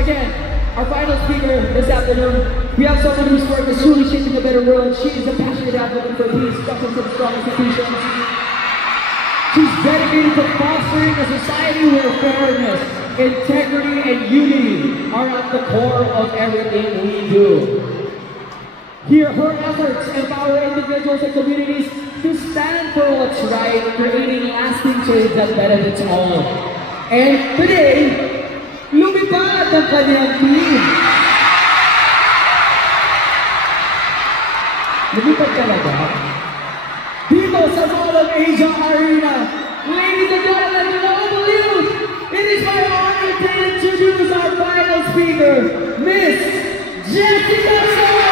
again, our final speaker this afternoon, we have someone whose work is truly shaping a better world. She is a passionate advocate for peace, justice, and strong institutions. She's dedicated to fostering a society where fairness, integrity, and unity are at the core of everything we do. Here, her efforts empower individuals and communities to stand for what's right, creating lasting change that benefits all. And today, lumipad ang kanyang team. Lumipad talaga? Dito sa Mall of Asia Arena, ladies and gentlemen, with all the youth, it is my honor to introduce our final speaker, Miss Jessica Soto!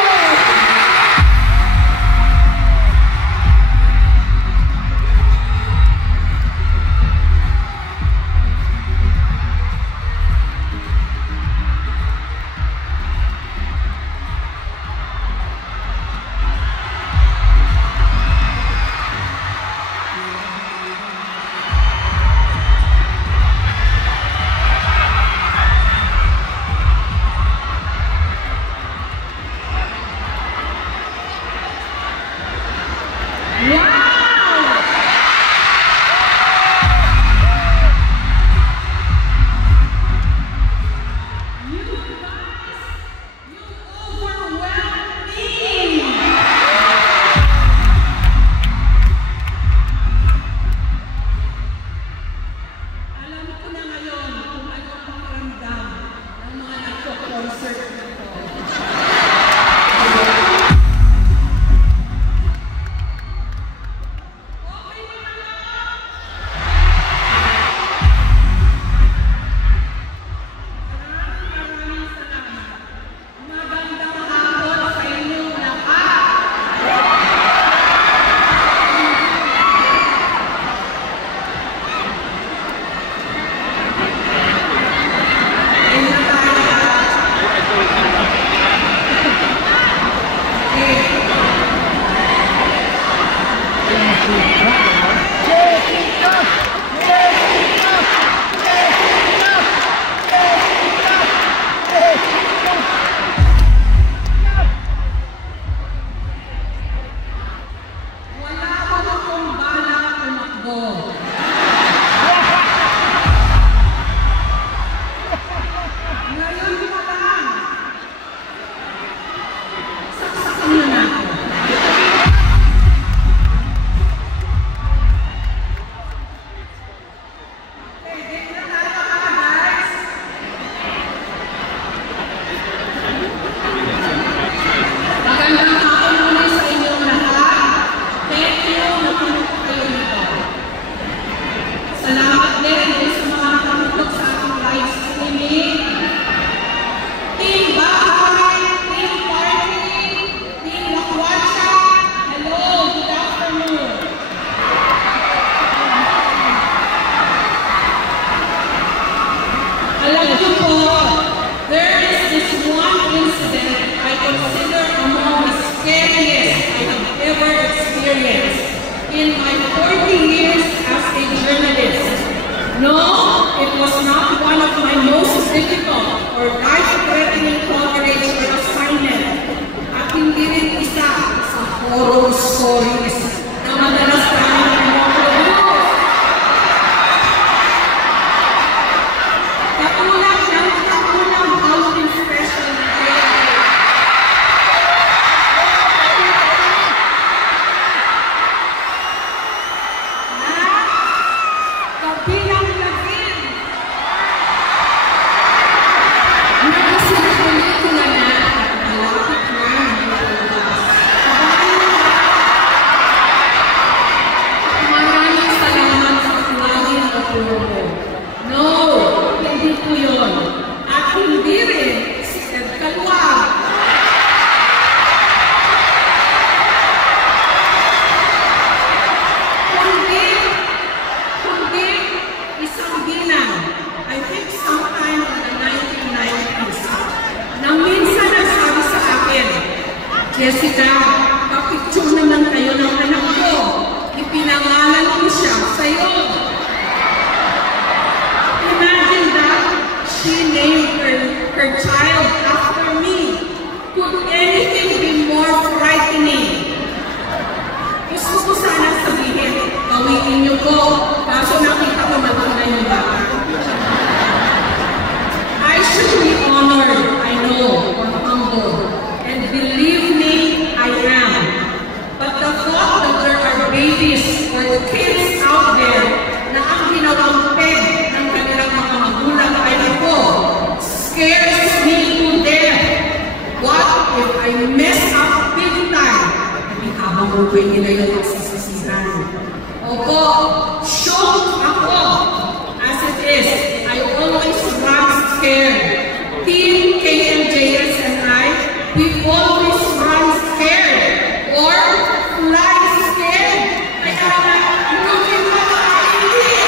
In my 40 years as a journalist, no, it was not one of my most difficult or life-threatening coverage or assignment at hindi rin isa sa horror stories na madalas namin mga katulad ng kaunang housing special Jessica, papicture naman kayo ng anak ko. Ipinangalan ko siya sa'yo. Imagine that she named her her child after me. Could anything be more frightening? Gusto ko sana sabihin, gawin niyo ko, kaso nakita ko maganda yung bata. I should be honored, I know, or humble, and believe me, I am. But the thought that there are babies or kids out there na ang ginawang peg ng kanilang mga magulang ay ako scares me to death. What if I mess up big time? Hindi habang buhay nila yung magsisisihan. Opo, shocked ako. As it is, I always run scared. Team KMJS and I, we always run scared. Or fly scared. Kaya looking for the idea.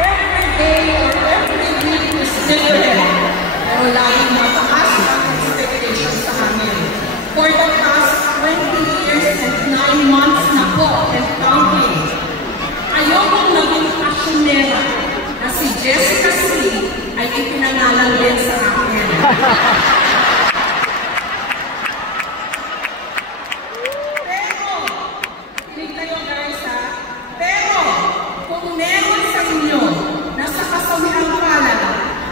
Every day or every week is different. Pero laging mataas ang expectation sa amin. For the past 20 years and 9 months na po and counting, ayokong naging asyonera na si Jessica C. ay ipinangalan din sa akin. Pero, kinig kayo guys ha, pero kung meron sa inyo na sa kasawihang palad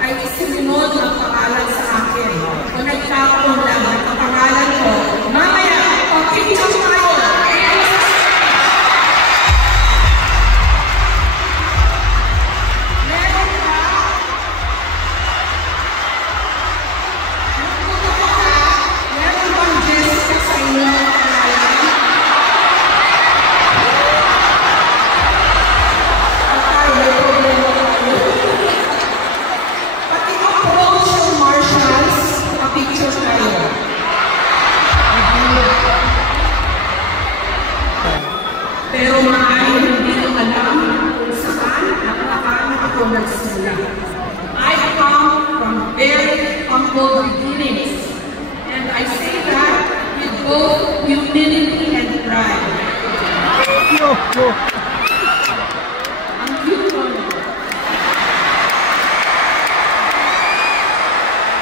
ay isinunod ang pangalan sa akin o nagkataon lang ang pangalan ko, mamaya, pag-picture tayo. Meron ka? Meron bang Jessica sa inyo ang pangalan? Okay, may problema tayo. Pati approach yung marshals, pa-picture tayo. Pero maaaring hindi ko alam kung saan at paano ako nagsimula. I come from very humble beginnings, and I say that with both humility and pride. Ang cute mo.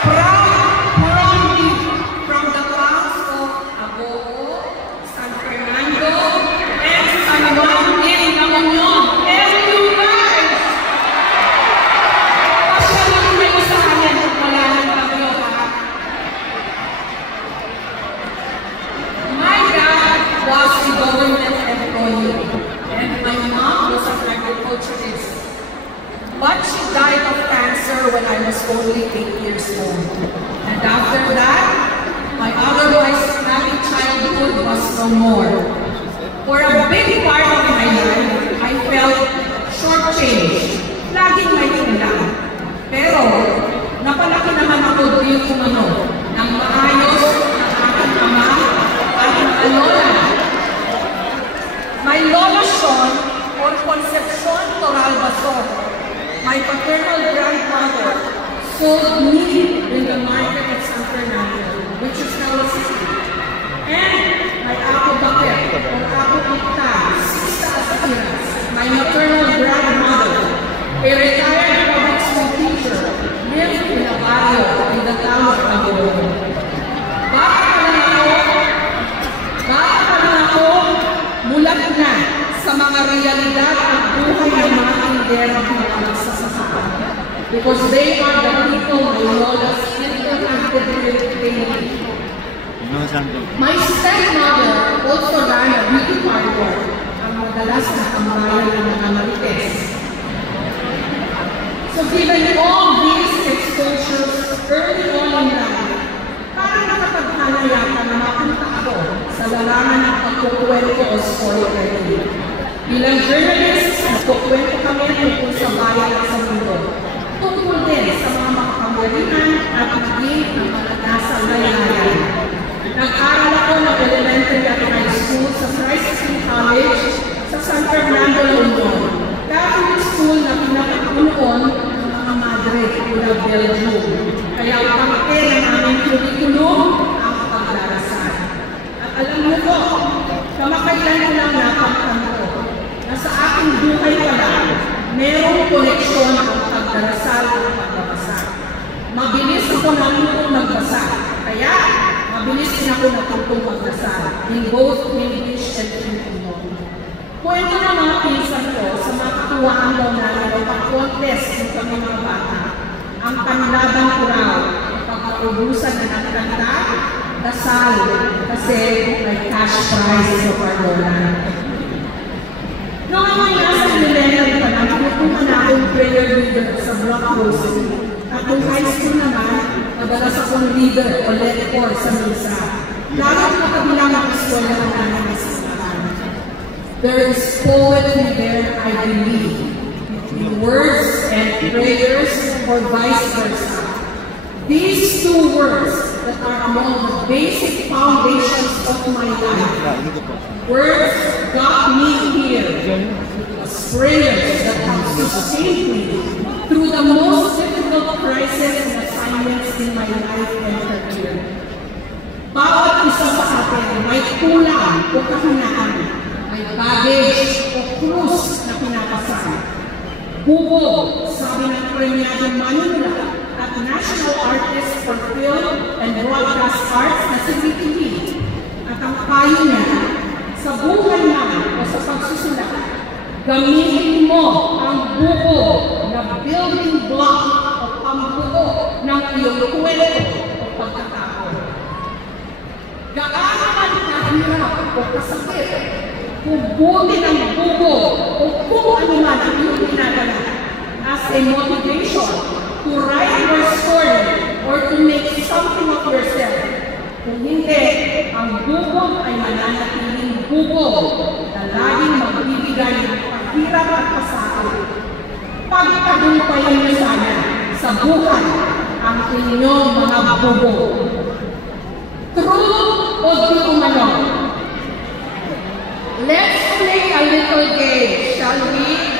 Proudly from the towns of Abogo, San Fernando, and San Juan in La Union. And you guys! Pasyalan kayo sa akin kung wala ng bagyo, ha? My dad was a government employee, and my mom was an agriculturist. But she died of cancer when I was only 8 years old. And after that, my otherwise happy childhood was no more. For a big part of my life, I felt shortchanged. Laging may kulang. Pero, napalaki naman ako din kung ano, ng maayos, ng aking ama, at ng lola. My Lola Sean, or Concepcion Toral Basor, my paternal grandmother, sold meat in the market at San Fernando, which is now a city. And my Apo Bakit, or Apo Ita, Sista Aspiras, my maternal grandmother, a retired public school teacher, lived in a barrio in the town of Abogo. Bata pa lang ako, mulat na sa mga realidad at buhay ng mga tindera ng mga magsasaka. Because they are the people my lolas interacted with daily. My stepmother also ran a beauty parlor, ang madalas na kambayan ng mga marites. So given all these exposures early on in life, parang nakapaghanayatan na mapunta ako sa larangan ng pagkukwento o storytelling. Bilang journalist, nagkukwento kami tungkol sa bayan at sa mundo. Tungkol din sa mga makapangyarihan at higit ng mga nasa laylayan. Nag-aral ako ng elementary at high school sa Christ King College sa San Fernando, Union. Catholic school na pinakapunuan ng mga Laguna, Belgium. Kaya ang pangke ng aming curriculum ang pagdarasal. At alam mo ko, kamakailan ko lang napapanto na sa aking buhay pala, merong koneksyon ang pagdarasal at pagbabasa. Mabilis ako natutong magbasa. Kaya, mabilis din ako natutong magbasa in both English and Filipino. Kwento ng mga pinsan ko sa mga katuwaan daw namin o pag-contest ng kami mga bata, ang panlaban ko raw pagkaubusan na nagkanta, dasal, kasi may cash prize sa Pardolan. Noong ako nasa millennial pa na, tutukan na akong prayer leader sa Block Rosary. At kung high school naman, madalas akong leader o lector sa misa. Lalo na kabilang ang eskwela ng namin sa simbahan. There is poetry there, I believe, in words and prayers or vice versa. These two words that are among the basic foundations of my life. Words got me here. Prayers that have sustained me through the most difficult crises and assignments in my life and career. Bawat isa sa atin may kulang o kahinaan, may baggage o krus na pinapasan. Bubog, sabi ng premiadong manunulat at national artist for film and broadcast arts na si Vicky Lee. At ang payo niya, sa buhay naman o sa pagsusulat, gamitin mo ang bubog na building block o pambuo ng iyong kwento o pagkatao. Gaano man kahirap o kasakit, hubutin ang bubog o kung ano man ang iyong ginagawa as a motivation to write your story or to make something of yourself. Kung hindi, ang bubog ay mananatiling bubog na laging magbibigay ng paghirap at pasakit. Pagtagumpayan niyo sana sa buhay ang inyong mga bubog. True o di umano? Let's play a little game, shall we?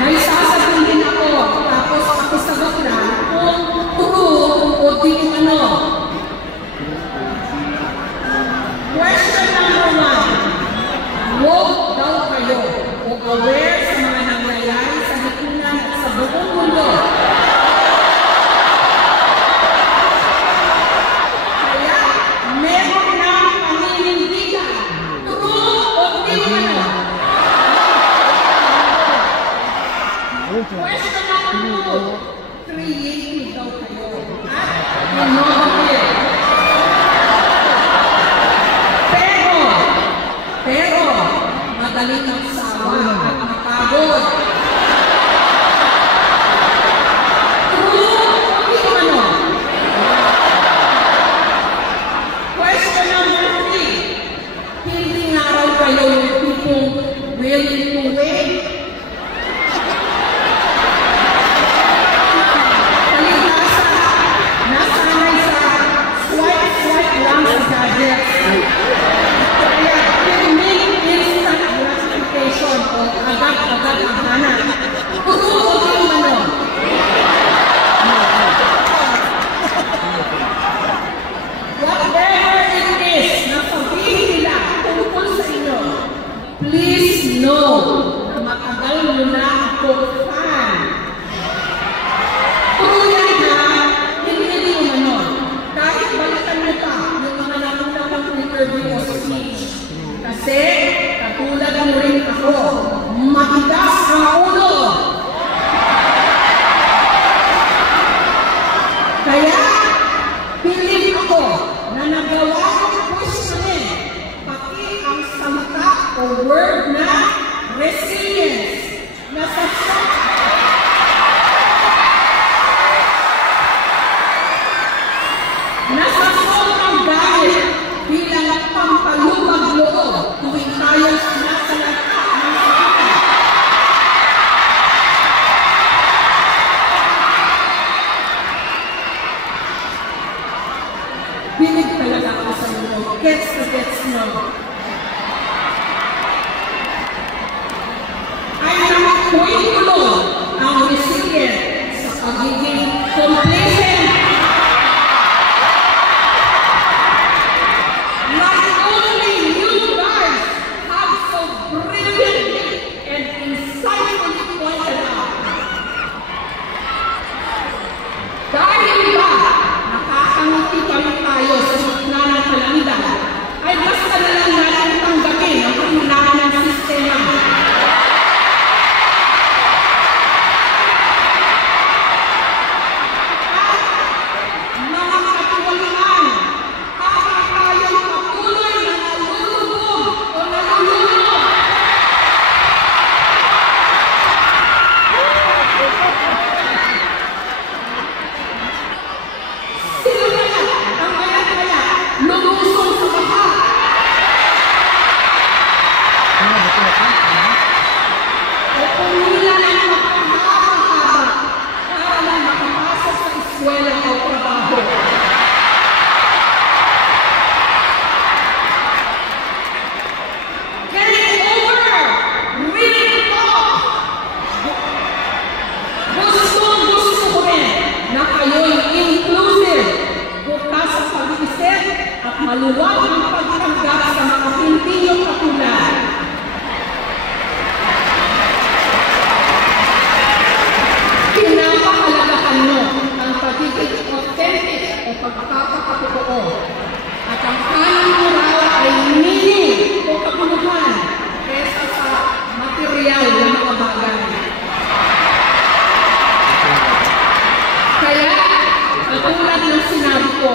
May sasabihin ako, tapos ako sagot na kung true o di umano. Question number 1. Woke daw kayo o aware sa mga nangyayari sa lipunan at sa buong mundo. Kaya, meron na paninindigan. True o di umano? Question number 2. Creative daw kayo. At innovative. Pero, madaling magsawa at mapagod. True o di umano? Question number 3. Hindi nga raw kayo yung tipong willing to wait. Kalibasa, nasanay sa swipe lang sa gadgets. Kaya, instant gratification o agad-agad ang hanap. True o di umano? Whatever it is na sabihin nila tungkol sa inyo, please know na matagal mo na akong fan. True yan ha, hindi umano. Kahit balikan mo pa yung mga nakunang interview o speech. Kasi, katulad mo rin ako, matigas ang ulo. Kaya, piling ako na nagawa kong questionin, pati ang salita o word na resilience, na sa sobrang galit bilang pampalumag loob tuwing tayo nasa lahat ng sakita. Binig talaga ako sa inyo. Gets to gets no. Ay naman curriculum ang resilient sa pagiging complacent. Not only you guys have so brilliantly and insightfully pointed out, dahil ba nakakangiti kami tayo sa gitna ng kalamidad, ay basta na lang natin tanggapin ang kahinaan ng sistema. Maluwag ang pagtanggap sa mga Pilipinong katulad. Pinapahalagahan mo ang pagiging authentic o pagkakapatotoo. At ang kanang moral ay meaning o kabuluhan kesa sa material na mga bagay. Kaya, katulad ng sinabi ko,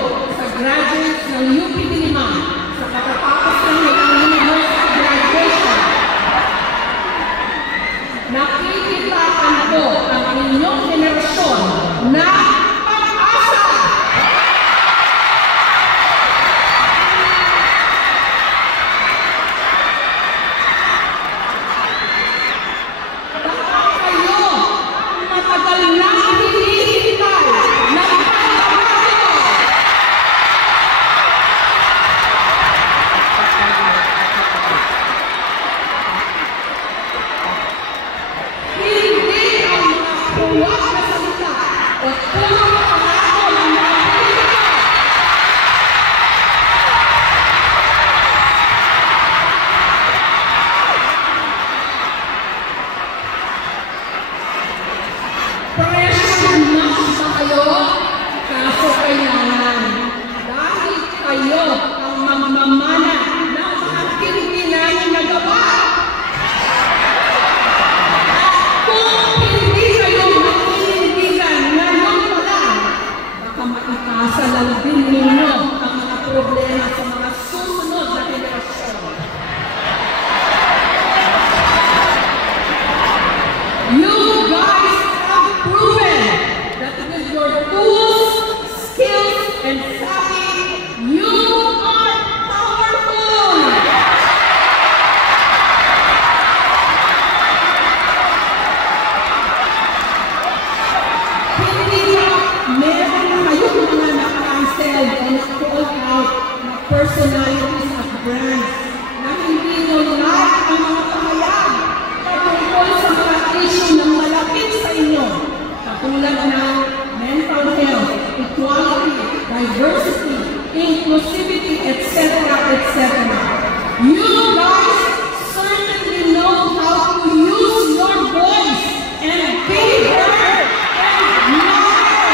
graduates ng UP Diliman sa pagkatapos ng university graduation, nakikitaan ko ang inyong generasyon na pag-asa. Baka kayo matagal na hinihintay ng personalities at brands na hindi nunod ang mga pahayag patungkol sa mga issue na malapit sa inyo, katulad ng mental health, equality, diversity, inclusivity, etc., etc. You guys certainly know how to use your voice and be heard and matter.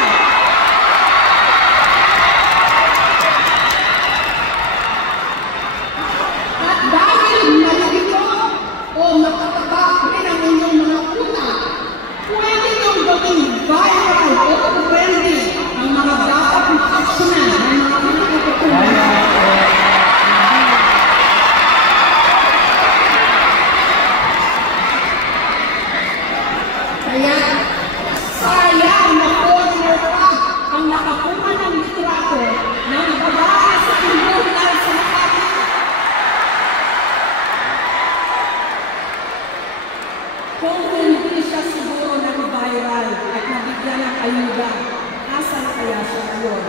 At dahil malilito o matataba rin ang inyong mga puna, pwede niyong gawing viral o trendy ang mga dapat ma-actionan ng mga pinakatutunan. Kaya, sayang na foreigner pa ang nakakuha ng litrato ng babae sa tribunal sa Makati. Kung hindi siya siguro nag-viral at nabigyan ng ayuda, asan kaya siya ngayon?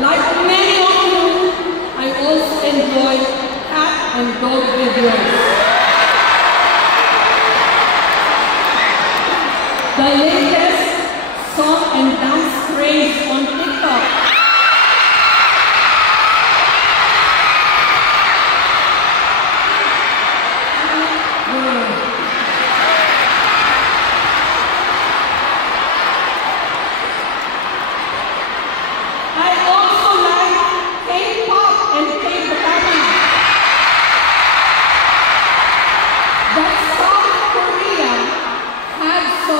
Like many of you, I also enjoy cat and dog videos. the latest song and dance craze on TikTok. I also like K-pop and K-drama. That South Korea had so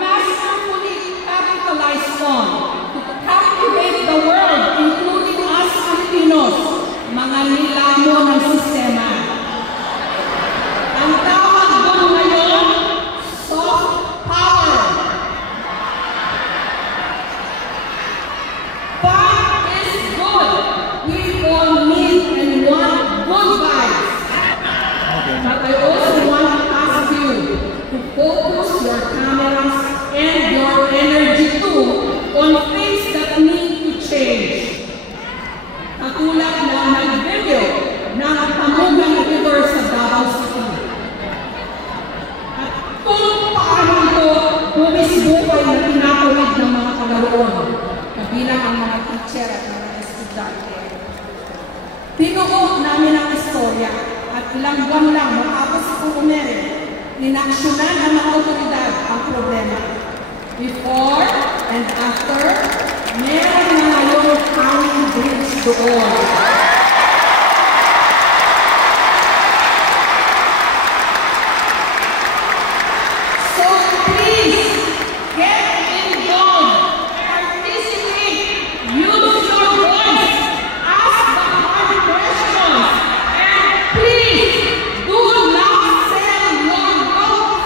masterfully capitalized on to captivate the world, including us Filipinos, mga nilamo ng sistema. Ang tawag doon ngayon, soft power. But is good. We all need and want good vibes. But I also want to ask you to focus your cameras and your energy too on things that need to change. Katulad na nag-video ng Tamugang River sa Davao City. At kung paano ito bumisbukay na tinatawid ng mga kalaroon, kabilang ang mga teacher at mga estudyante. Pinuot namin ang istorya at ilang buwan lang matapos ang umere, inaksyonan ng mga otoridad ang problema. Before and after, meron na ngayong hanging bridge doon. So please, get involved, participate, use your voice, ask the hard questions, and please do not sell your vote.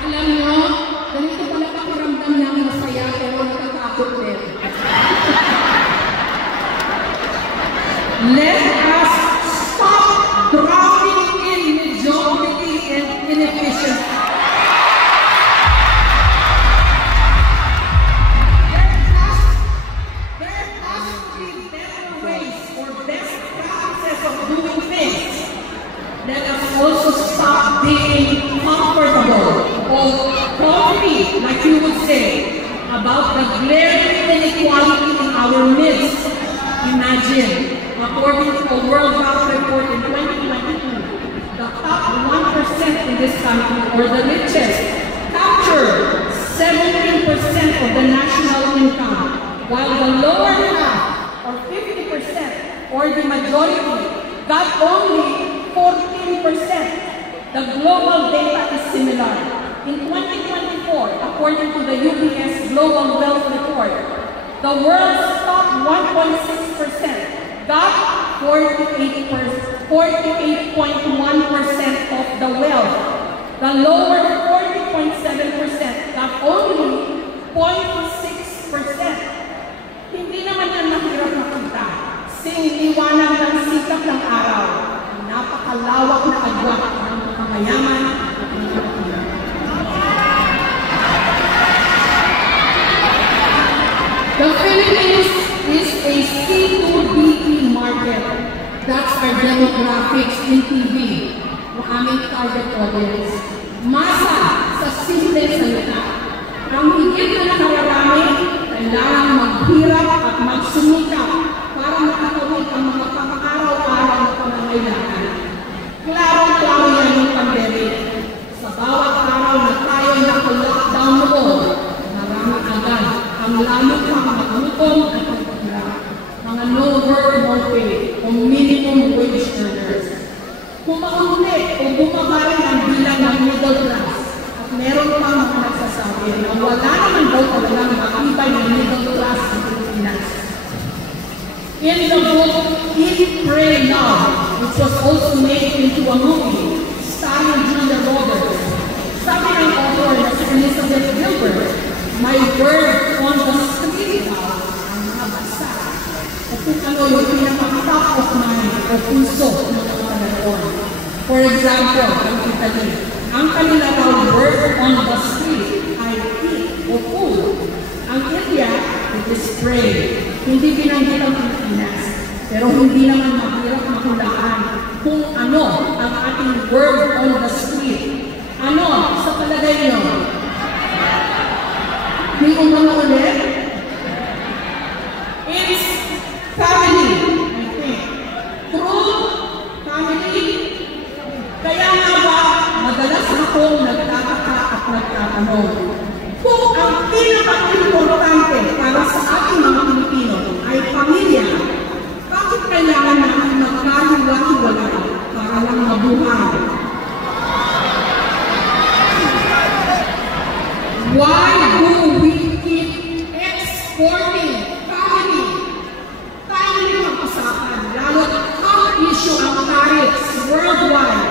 Alam nyo, ganito pala pakiramdam niya ang masaya pero natatakot din. Let us stop drowning in mediocrity and inefficiency. There has to be better ways or best practices of doing things. Let us also stop being comfortable or comfy, like you would say, about the glaring inequality in our midst. Imagine, according to a World Health Report in 2022, the top 1% in this country, or the richest, capture 17% of the national income, while the lower half, or 50%, or the majority, got only 14%. The global data is similar. In 2024, according to the UBS Global Wealth Report, the world's top 1.6% got 48.1% of the wealth. The lower 40.7% got only 0.6%. Hindi naman yan mahirap makita. Sing-liwanag ng sikat ng araw. Napakalawak na agwat ng mga mayaman at mga kapila. The Philippines is a C2BP market. That's our demographics in TV. Ang aming target audience. Masa sa simple salita. Ang higit na nakararami, kailangan maghirap at magsumikap para makatawid ang mga pang-araw-araw na pangangailangan. Klaro-klaro yan yung pandemic. Sa bawat araw na tayo naka-lockdown noon, marami agad ang lalo pang magutom at pagkakira. Mga no work, no pay, o minimum wage earners. Kung maunti o bumaba rin ang bilang ng middle class, at meron pang mga nagsasabi na wala naman daw talagang makakita ng middle class sa Pilipinas. In the book, Eat, Pray, Love, which was also made into a movie, starring Julia Roberts, sabi ng author na si Elizabeth Gilbert, my word on the street yung pinaka-top of mind o puso ng mga panahon. For example, ang Italy, ang kanilang word on the street ay eat o food. Ang India, it is pray. Hindi binanggit ang Pilipinas, pero hindi naman mahirap makulaan kung ano ang ating word on the street. Ano sa palagay nyo? May umano ulit? It's family, I think. True family. Kaya nga ba, madalas akong nagtataka at nagtatanong, kung ang pinaka-importante para sa ating mga Pilipino ay pamilya, bakit kailangan natin magkahiwa-hiwalay para lang mabuhay? Why do we keep exporting family? Tayo rin mag-usapan, lalo at top issue ang tariffs worldwide.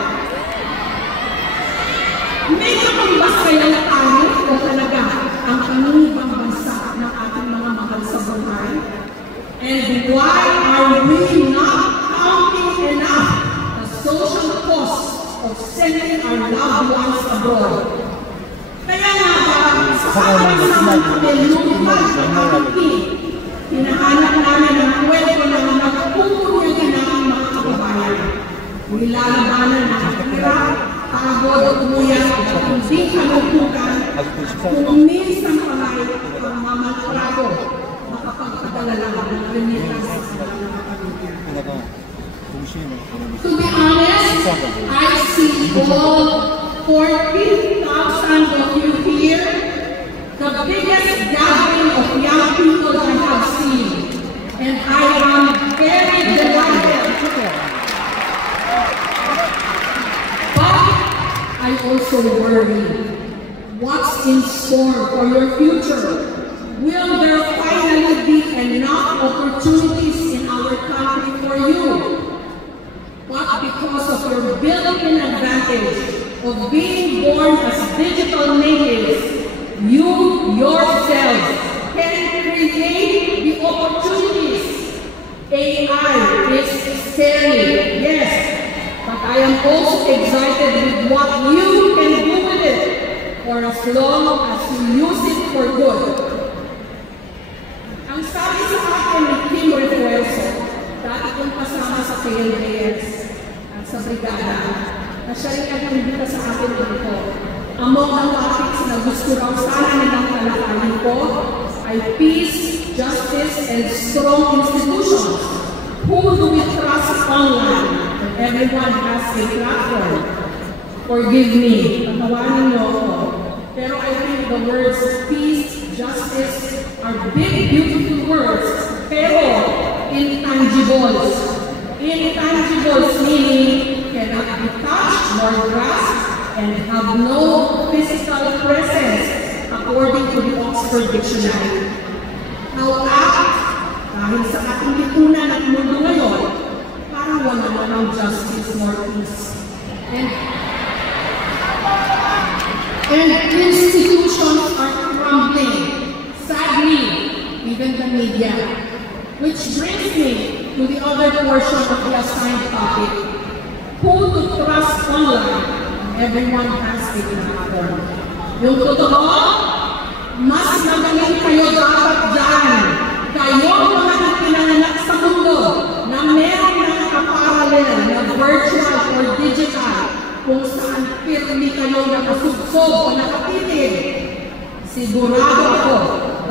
May kapambas kaya na tayo o talaga ang panunibang bansa ng ating mga mahal sa buhay? And why are we not counting enough the social cost of sending our loved ones abroad? Kaya nga ba, sa ating naman kami lumipad ng ating team, hinahanap namin ang kwento na nagpupunyagi namin mga kababayan. Nilalabanan ng hirap, pagod at umuyan at hindi kalungkutan, kung minsan palay ang mamaltrato, makapagpadala lang ng remittance sa mga pamilya. To be honest, I see all 14,000 of you here, the biggest gathering of young people I have seen, and I am very delighted. But I also worry, what's in store for your future? Will there finally be enough opportunities in our country for you? But because of your built-in advantage of being born as digital natives, you yourselves can create the opportunities. AI is scary, yes, but I am also excited with what you can do with it, for as long as you use it for good. Ang sabi sa akin ni Kim Refuerzo, dati kong kasama sa PNPS at sa brigada, na siya rin nag-imbita sa akin dito. Among the topics na gusto raw sana nilang talakayin ko ay peace, justice, and strong institutions. Who do we trust online? And everyone has a platform. Forgive me, patawanin niyo ako. Pero I think the words peace, justice are big, beautiful words, pero intangibles. Intangibles meaning cannot be touched nor grasped and have no physical presence according to the Oxford Dictionary. How act, dahil sa ating lipunan at mundo ngayon, parang wala ng justice nor peace. And institutions are crumbling, sadly, even the media. Which brings me to the other portion of the assigned topic, who to trust online. Everyone has a platform. Yung totoo, mas magaling kayo dapat dyan. Kayo mga pinanganak sa mundo na meron na nakaparallel na virtual or digital kung saan firme kayo nakasugsog o nakatitig. Sigurado ako,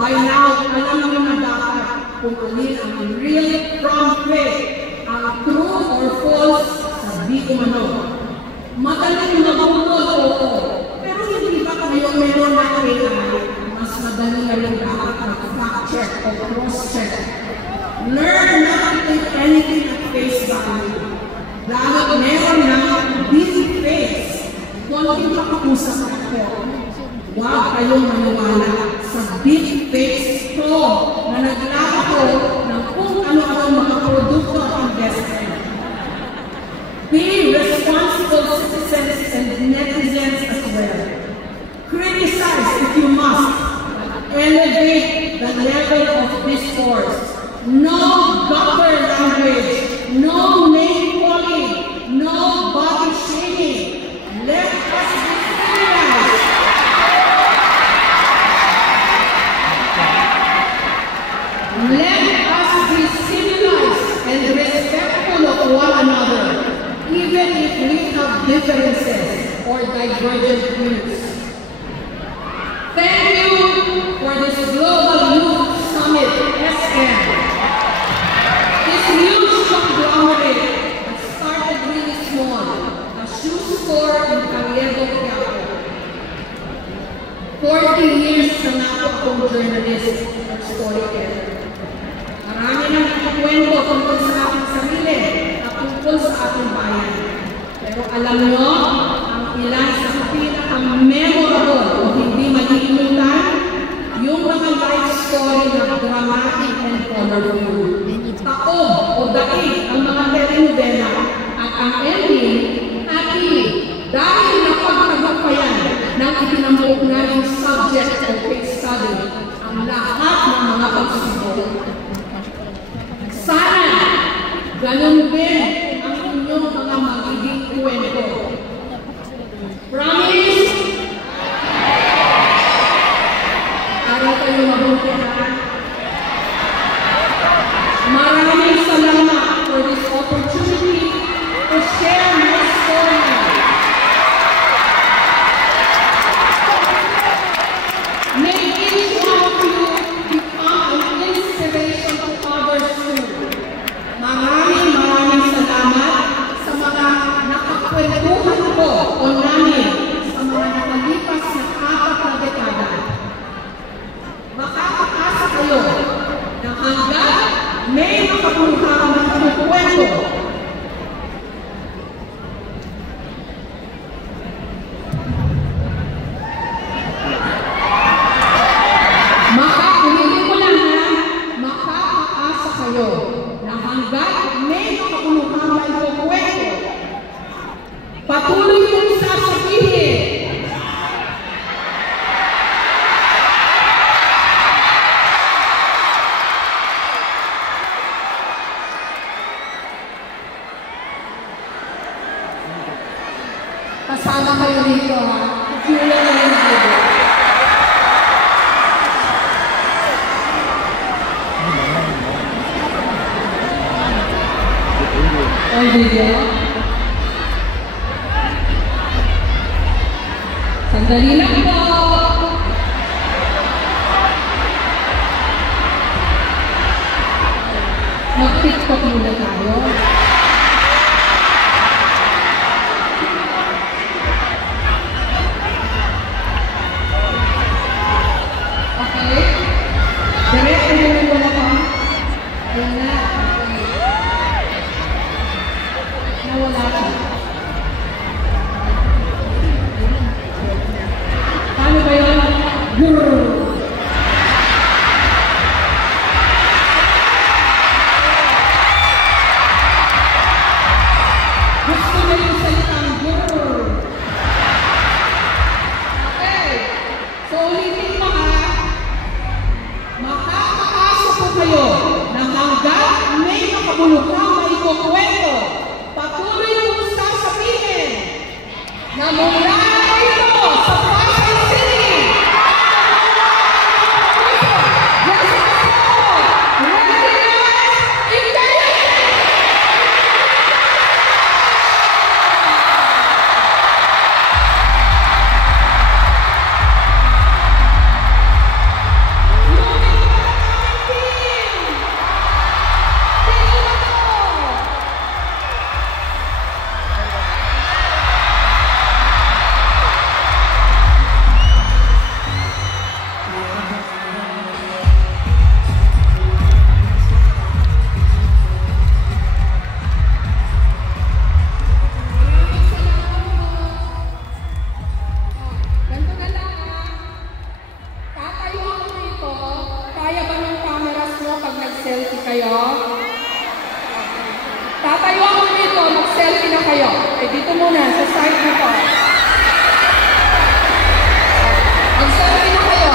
by now, alam nyo na dapat kung alin ang real from fake, ang true or false sa di umano. Madaling nabungkol, oo. Pero hindi ba kayo meron na AI? Mas madali na rin dapat mag-fact check o cross-check. Learn not to take anything at face value. Lalo meron na deep face. Konting pakakusap ako. Huwag kayong maniwala sa deep face ko na naglako ng kung ano-ano mga produkto ang investment. Be responsible citizens and netizens as well. Criticize if you must, but elevate the level of discourse. no gutter language, no name calling, no body shaming. Let us be civilized. Let us be civilized and respectful of one another, even if we have differences or divergent views. Thank you for this Global Youth Summit, SM. This huge conglomerate that started really small, a shoe store in Cariego, Quiapo. 40 years na ako akong journalist or storyteller. Marami nang ikukwento tungkol sa aking sarili at tungkol sa ating bayan. Pero alam nyo, ang ilan sa pinaka-memorable o hindi malilimutan, yung mga life story na dramatic and colorful. Taob o daig ang mga telenovela at ang ending, happy, dahil napagtagumpayan ng itinamok namin subject o case study ang lahat ng mga pagsubok. Sana, ganun din ang inyong mga magiging kwento. Promise? Para kayo mabuti ha? Maraming salamat for this opportunity to share my story. May each one of you become an inspiration to others too. Maraming salamat sa mga nakakwentuhan ko o namin sa mga nakalipas na 4 na dekada. Makakakasa kayo na hanggang may makapuluhan ng kwento. Ulitin ko lang na makakakasa kayo na hanggang may makapuluhan ng kwento. Patuloy kong sasabihin. Kasama kayo dito ha. Julia na rin dito. Ay, video. Sandali lang po. Mag-tiktok muna tayo. Okay. Direct na yung wala pa. Ayan na. Nawala ka. Paano ba yun? Grrrr. Gusto na yung salitang grrrr. Okay. So ulitin mo ha. Makakakasa po kayo na hanggang may makabuluhang maikukwento. Patuloy kong sasabihin na mula ito sa Pasay City. Selfie kayo. Tatayo ako dito, mag-selfie na kayo. Eh, dito muna, sa side nito. Mag-selfie na kayo.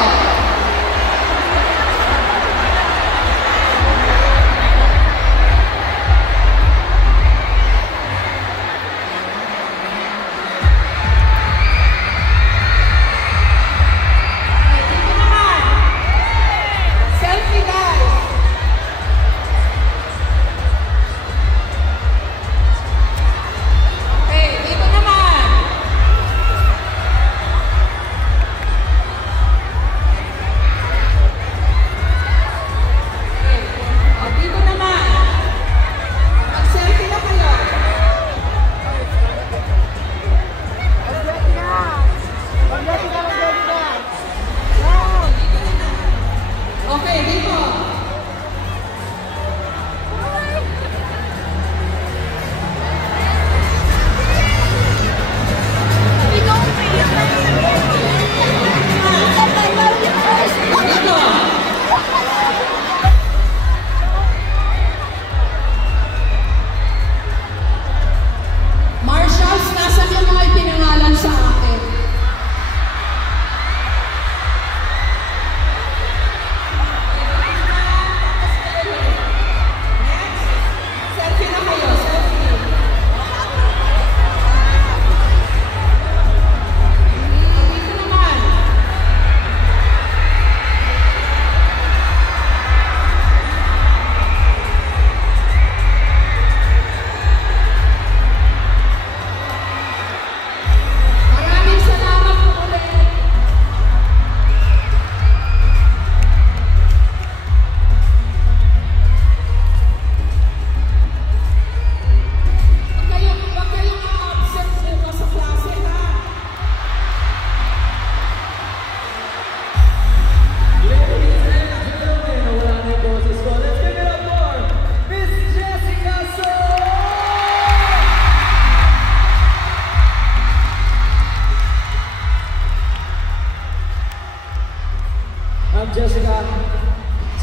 Ma'am Jessica,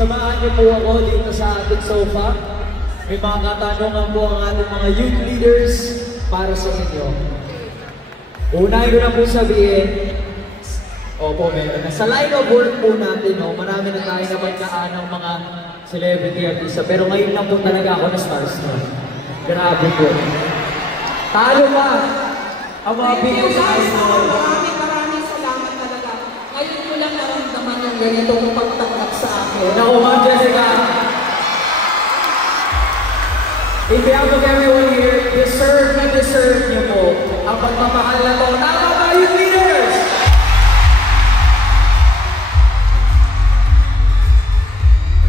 samahan niyo po ako dito sa ating sofa. May mga katanungan po ang ating mga youth leaders para sa inyo. Unahin ko na po sabihin, opo, meron na. Sa line of work po natin, no, marami na tayo na magkaan ng mga celebrity artista. Pero ngayon lang po talaga ako na starstruck. Grabe po. Talo pa ang mga biggest idol. Maraming salamat talaga. Ngayon ko lang naramdaman yung ganitong pagtanggap sa akin. Naku, Ma'am Jessica. In behalf of everyone here, deserve niyo po ang pagmamahal na to. Tama ba, youth leaders?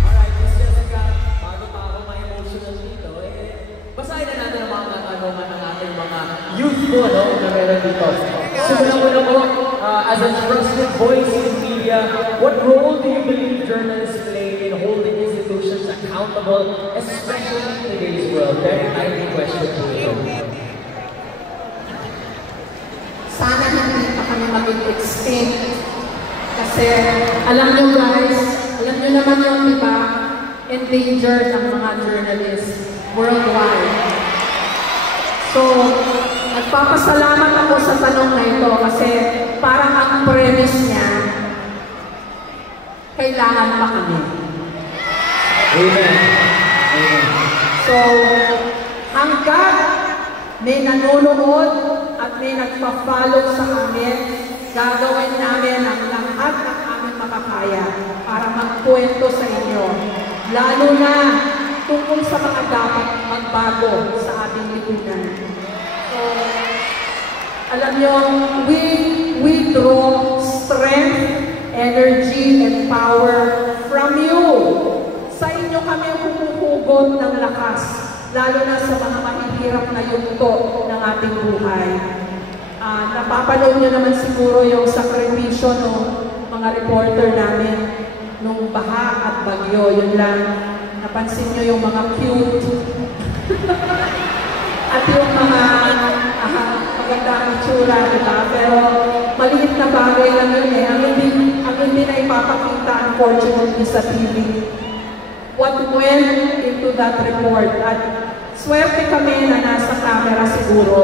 Alright, Miss Jessica, bago pa ako ma-emotional dito, basahin na natin ang mga katanungan ng ating mga youth po, no, na meron dito. Simulan ko na po, as a trusted voice in media, what role do you believe journalists play in holding institutions accountable, especially in today's world? Very timely question po ito. Sana hindi pa kami mag-extinct. Kasi alam nyo guys, alam nyo naman yung iba, endangered ang mga journalists worldwide. So, nagpapasalamat ako sa tanong na ito kasi parang ang premise niya, kailangan pa kami. Amen. Amen. So, hanggat may nanonood at may nagpa-follow sa amin, gagawin namin ang lahat ng aming makakaya para magkwento sa inyo. Lalo na tungkol sa mga dapat magbago sa ating lipunan. So, alam nyo, we draw strength, energy, and power from you. Sa inyo kami humuhugot ng lakas, lalo na sa mga mahihirap na yugto ng ating buhay. Napapanood nyo naman siguro yung sakripisyo ng mga reporter namin nung baha at bagyo. Yun lang, napansin nyo yung mga cute at yung mga magandang itsura, diba? Pero maliit na bagay lang yun eh. Ang hindi na ipapakita, unfortunately, sa TV. What went into that report? At swerte kami na nasa camera siguro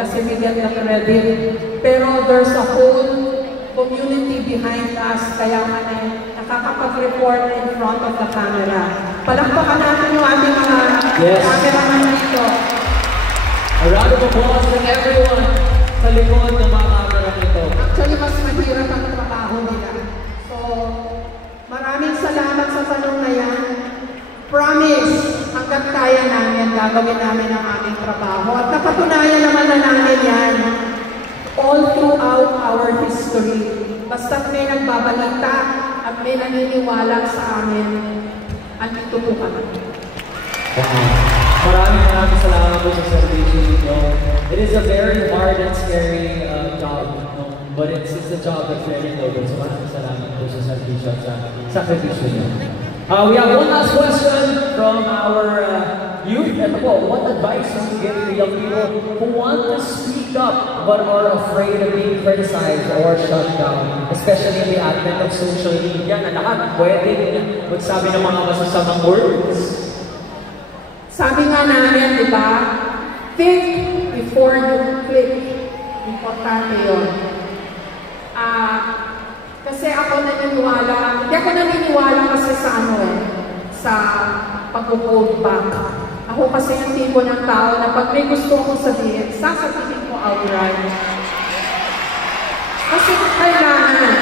kasi we get the credit. Pero there's a whole community behind us kaya nakakapag-report in front of the camera. Palakpakan natin yung ating mga cameraman dito. A round of applause to everyone sa likod ng mga camera nito. Actually, mas mahirap ang trabaho nila. So, maraming salamat sa tanong na yan. Promise, hanggang kaya namin, gagawin namin ang aming trabaho. At napatunayan naman na namin yan all throughout our history. Basta't may nagbabalita at may naniniwala sa amin, andito po kami. Maraming salamat po sa servisyo ninyo. It is a very hard and scary job, no? But it's a job that's very noble. So maraming salamat po sa servisyo at sa sakripisyo niyo. We have one last question from our youth. Ito po, what advice would you give to young people who want to speak up but are afraid of being criticized or shut down? Especially in the advent of social media na lahat pwede magsabi ng mga masasamang words. Sabi nga namin, di ba? Think before you click. Importante yun. Kasi ako naniniwala, hindi ako naniniwala kasi sa sa pag-hold back. Ako kasi yung tipo ng tao na pag may gusto akong sabihin, sasabihin ko outright. Kasi kailangan.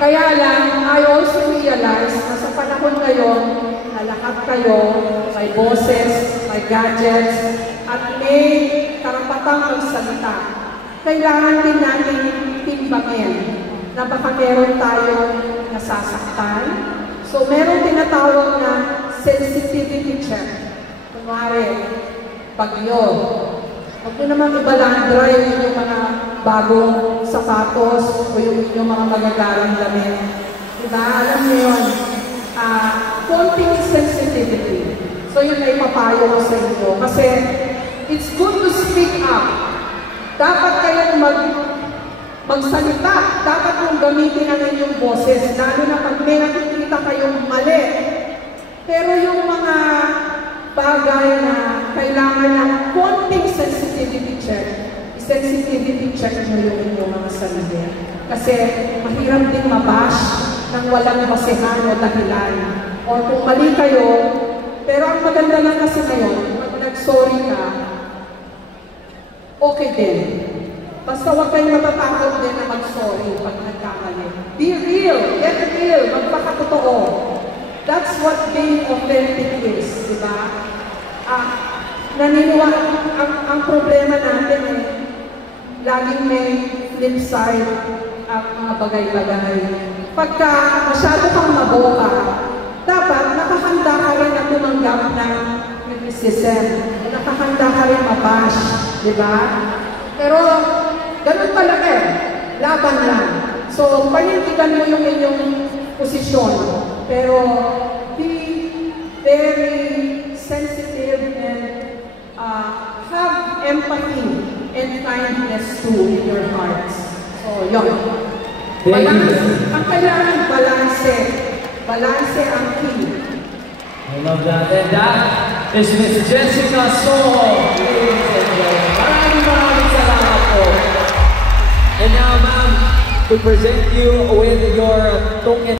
Kaya lang, I also realize na sa panahon ngayon, na lahat kayo, may boses, may gadgets, at may karapatang magsalita. Kailangan din natin timbangin na baka meron tayong nasasaktan. So, meron tinatawag na sensitivity check. Kunwari, bagyo. Huwag mo namang ibalandra yung mga bagong sapatos o yung mga magagarang damit. Diba? Alam niyo yun. Konting sensitivity. So, yun na ipapayo ko sa inyo. Kasi, it's good to speak up. Dapat kayong magsalita. Dapat mong gamitin ang inyong boses, lalo na pag may nakikita kayong mali. Pero yung mga bagay na kailangan ng konting sensitivity check, sensitivity check nyo yung inyong mga sarili. Kasi mahirap din mabash ng walang basehan o dahilan. O kung mali kayo, pero ang maganda lang kasi ngayon, pag nag-sorry ka, okay din. Basta huwag kayong matatakot din na mag-sorry pag nagkamali. Be real, get real, magpakatotoo. That's what being authentic is, di ba? Naniniwala, ang problema natin eh, laging may flip side ang mga bagay-bagay. Pagka masyado kang maboka, dapat nakahanda ka rin na tumanggap ng criticism. Nakahanda ka rin mabash, di ba? Pero, ganun talaga eh. Laban lang. So, panindigan mo yung inyong posisyon. Pero, be very sensitive and have empathy and kindness too in your hearts. So, yun. Ang kailangan balanse. Balanse ang key. I love that. And that is Miss Jessica Soho. Ladies and gentlemen, maraming salamat po. And now, ma'am, to present you with your token.